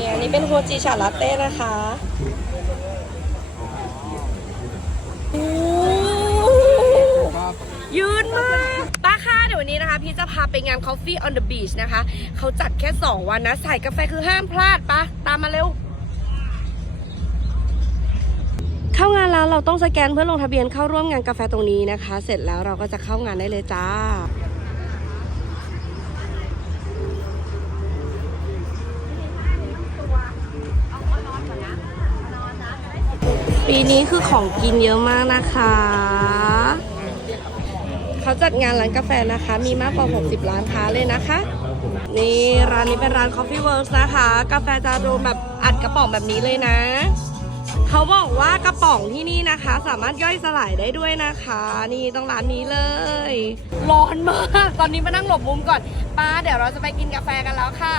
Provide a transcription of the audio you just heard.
นี่อันนี้เป็นโฮจิชาลาเต้นะคะโอ้ยืนมากป้าค่ะเดี๋ยววันนี้นะคะ พี่จะพาไปงาน Coffee on the Beach นะคะ เขาจัดแค่ 2 วันนะใส่กาแฟคือห้ามพลาดปะตามมาเร็ว เข้างานแล้วเราต้องสแกนเพื่อลงทะเบียนเข้าร่วมงานกาแฟตรงนี้นะคะ เสร็จแล้วเราก็จะเข้างานได้เลยจ้า ปีนี้คือของกินเยอะมากนะคะ เขาจัดงานร้านกาแฟนะคะ มีมากกว่า 60 ร้านค้าเลยนะคะ นี่ร้านนี้เป็นร้าน Coffee Works นะคะ กาแฟจะรวมแบบอัดกระป๋องแบบนี้เลยนะ เขาบอกว่ากระป๋องที่นี่นะคะ สามารถย่อยสลายได้ด้วยนะคะ นี่ต้องร้านนี้เลย ร้อนมาก ตอนนี้มานั่งหลบมุมก่อน ป้าเดี๋ยวเราจะไปกินกาแฟกันแล้วค่ะ